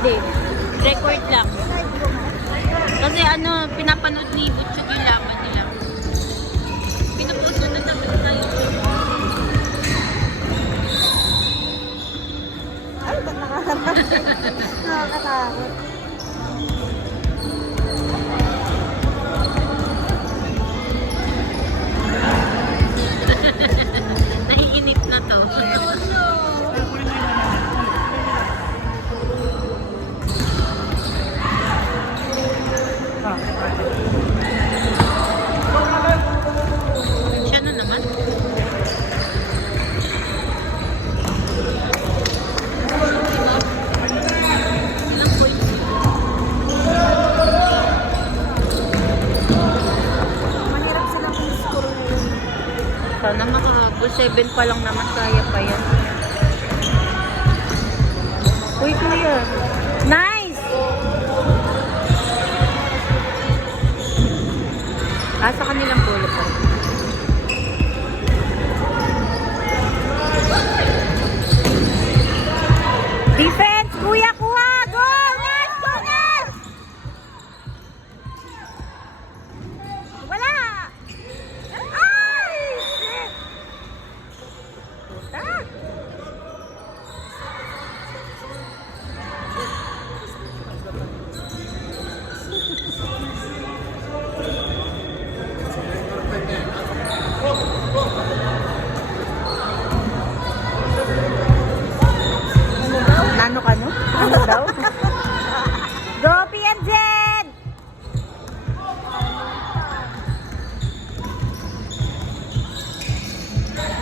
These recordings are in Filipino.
Hindi. Record lang. Kasi ano, pinapanood ni Butchug yung laban nila. Pinupost na doon sa YouTube. Ay, ba't nakakatakot? Nahiinip na to. Siya na naman. Ilang points? Mahirap silang score ngayon. Sana makahabol. 7 pa lang naman. Kaya pa yan. Uy, kuya. Nice! Sa kanilang polo pa. Defense! Kuya, kuha! Go! Next! Go, next! Wala! Ay! Shit! Puta! Nano ka no? Ano daw? Go, PNZ!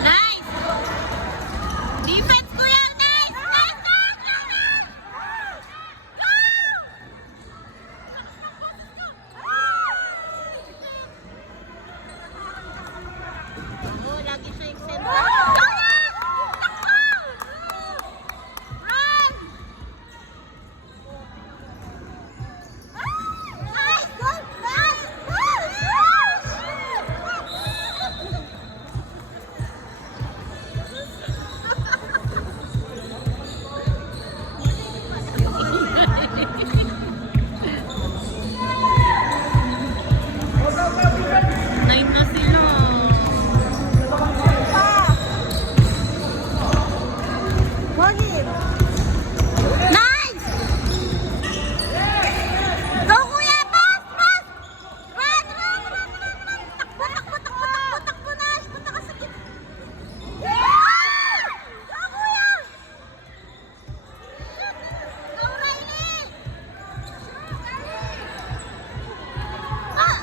Nice! Defense ko yan! Nice! Nice! Go! Lagi siya yung center. Nine na sila. Nice! Go, kuya! Pass! Pass! Run! Run! Run! Run! Run! Takbo! Takbo! Takbo! Takbo! Takbo na! Punta ka sa gitna. Go, kuya! Go, Riley! Ah!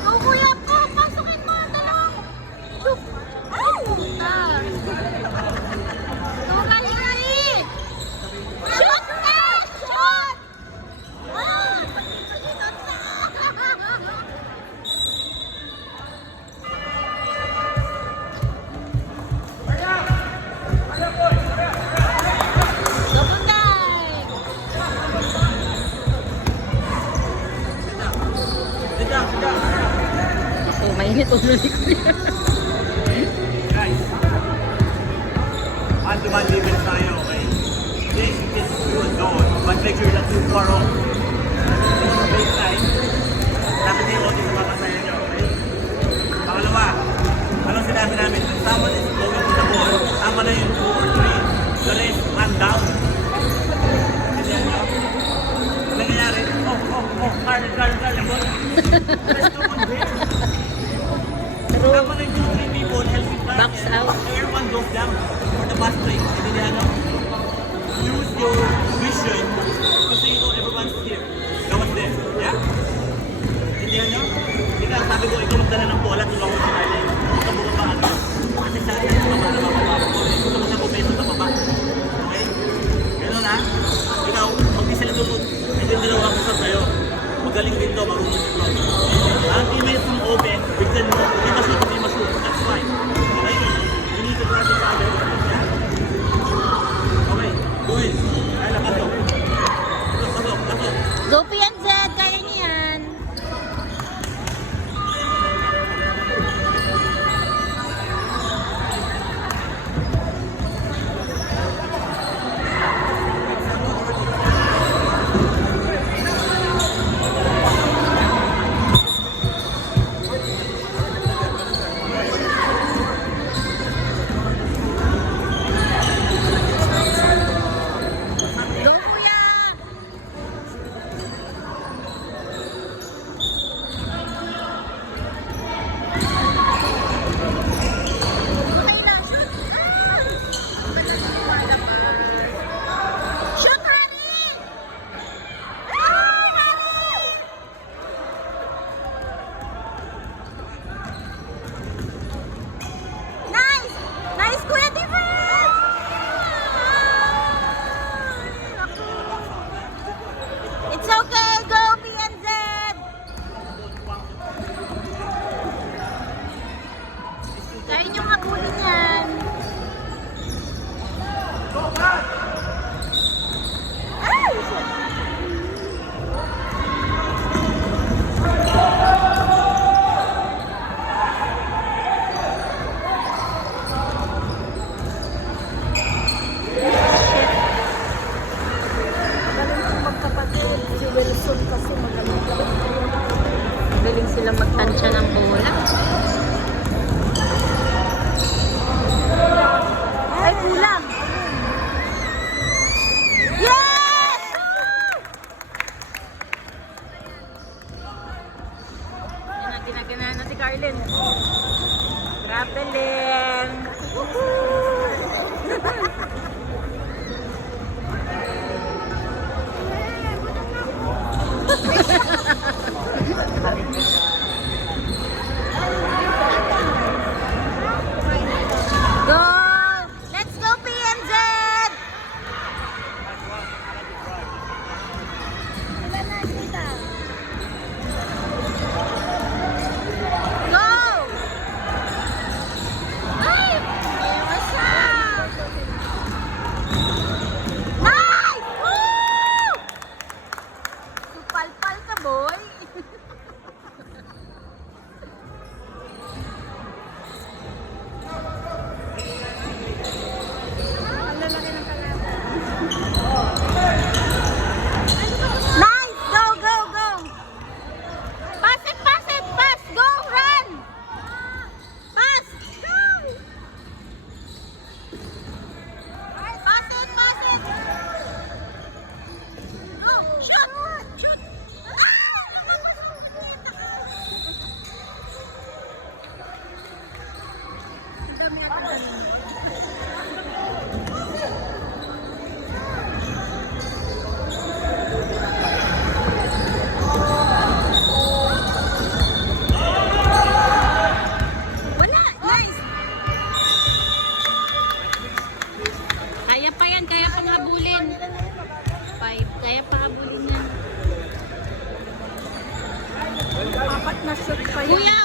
Go, kuya! Pasukin mo! Dalawang! Ay! Puta! Go, Riley! Shoot na! Shoot! Ah! Go, Bunday! Ako, mainit ulo ni Kuya. Guys, man-to-man defense tayo, okay? This is good zone, but make sure not too far off. Baseline, dapat yung audio sa papasayan nyo, okay? Pangalawa, anong sinabi namin? When someone is going to the ball, tama na yung 2 or 3. The rest, man down. Ganyan nyo? Ang nangyayari, Carl, ball. The rest of one break. Tama na yung 2-3 people, helping back. Box out. Everyone goes down for the fast break. Hindi ano? Use your vision to see everyone's here. No one's there. Yeah? Hindi ano? Ikaw, sabi ko, ikaw magdala ng bola, tulungan ko si Carly. Ikaw mo ba ano? Kasi sa akin, ito naman na mababa. Gusto mo sa bumeso sa baba. Okay? Ganun ha? Ikaw, mag-isa na tumod. Ito yung dalawa ko sa tayo. Magaling din to, marunong dito. Ang teammates mong open, bigyan mo, hindi ma-shoot. That's fine. Okay? You need to practice other. Yeah? Okay, do it. Ay, pasok. Pasok. Go, PNZ! Kaya niyan! Javelin. Go! Let's go, PNZ! Wala na, kita. Go! Ay! What's up? Nice! Woo! Supalpal ka, boy. Ang lalaki ng kalata. Nice! Go, go, go! Pass it, pass it, pass! Go, run! Pass! Go! Pass it, pass it! Go! Shoot! Shoot! Wala! Nice! Kaya pa yan, kaya pang habulin. 5, kaya pa habulin yan. Apat na shoot pa yun. Kuya,